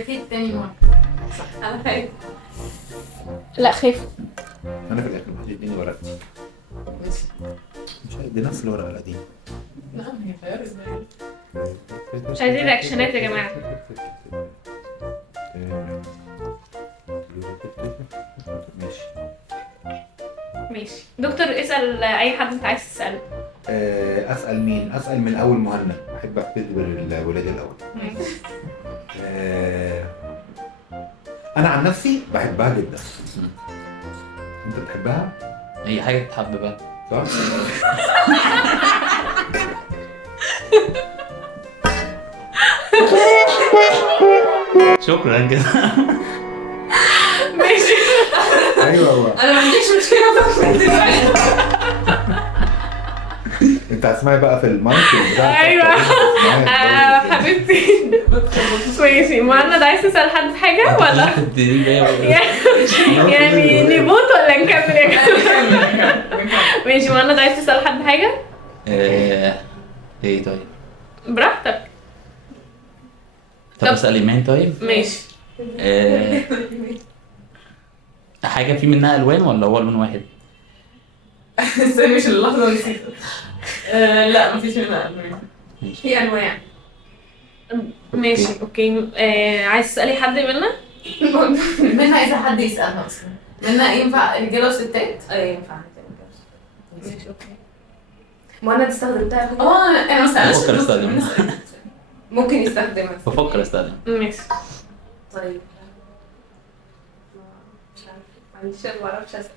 خفيت تاني مرة. صح انا خايف. لا خايف. انا في الاخر هتديني ورقتي. ماشي. مش دي نفس الورقه القديمه. نعم هي غير ازاي. مش عايزين رياكشنات يا جماعه. ماشي. ماشي دكتور، اسال اي حد انت عايز تساله. اسال مين؟ اسال من اول مهند، احب اختبر الولاد الاول. انا عن نفسي بحبها جدا. انت بتحبها؟ هي حاجه تتحب بقى. صح؟ شكرا كده. ماشي. ايوه. انا ما عنديش مشكلة في دلوقتي. انت هتسمعي بقى في المايك بتاعك. ايوه. حبيبتي. ماشي مهند، عايز تسال حد حاجه ولا يعني نبوت ولا نكمل يا جماعه؟ ماشي مهند، عايز تسال حد حاجه؟ ايه طيب؟ براحتك. طب اسال ايمان طيب. ماشي. حاجه في منها الوان ولا هو لون واحد؟ ازاي مش اللحظة نسيت. لا مفيش منها ألوان. ماشي. هي انواع. ماشي اوكي. عايز تسالي حد منا؟ منها عايزة حد يسألها اصلا. منها ينفع رجالة وستات؟ ينفع ماشي اوكي. ما انا استخدمتها قبل كده. انا ما سألتش. بفكر استخدمها. ممكن يستخدمها. بفكر استخدم. ماشي. طيب مش عارفه، ما اعرفش اسال.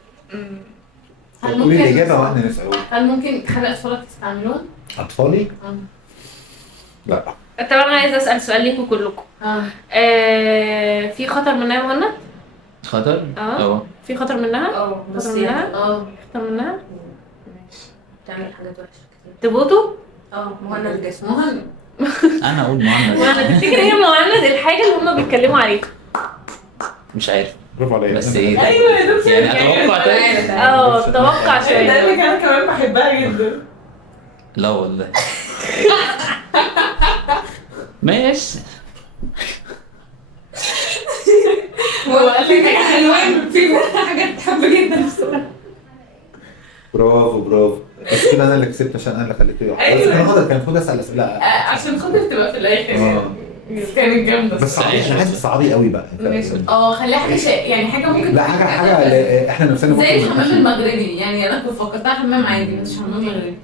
هل قولي ممكن الاجابه واحنا نسالوها. هل ممكن حاجة اطفالك تستعملوها؟ اطفالي؟ لا. طب انا عايزه اسال سؤال ليكم كلكم. في خطر منها يا مهند؟ خطر؟ في خطر منها؟ بس خطر منها؟ خطر منها؟ ماشي. بتعمل حاجات وحشه كتير. تبوتوا؟ مهند الجسم. مهند. انا اقول مهند. مهند تفتكر هي مهند الحاجه اللي هم بيتكلموا عليها؟ مش عارف برافو عليا. بس ايه؟ ايوه يا دكتور. يعني اتوقع تاني. توقع ده شويه. اللي انا كمان بحبها جدا. لا والله. ماشي. هو في منها الوان، في منها حاجات تحب جدا الصراحة. برافو. بس كده انا اللي كسبت عشان انا اللي خليته يقع. أيوة. بس كان خاطر كان المفروض اسال اسئله. عشان خاطر تبقى في الاخر يعني. كانت جامدة. بس انا عايز صعبي قوي بقى. خليها حاجة يعني حاجة ممكن. لا حاجه احنا نفسنا زي ممكن الحمام المغربي، يعني انا كنت فكرتها حمام عادي مش حمام مغربي.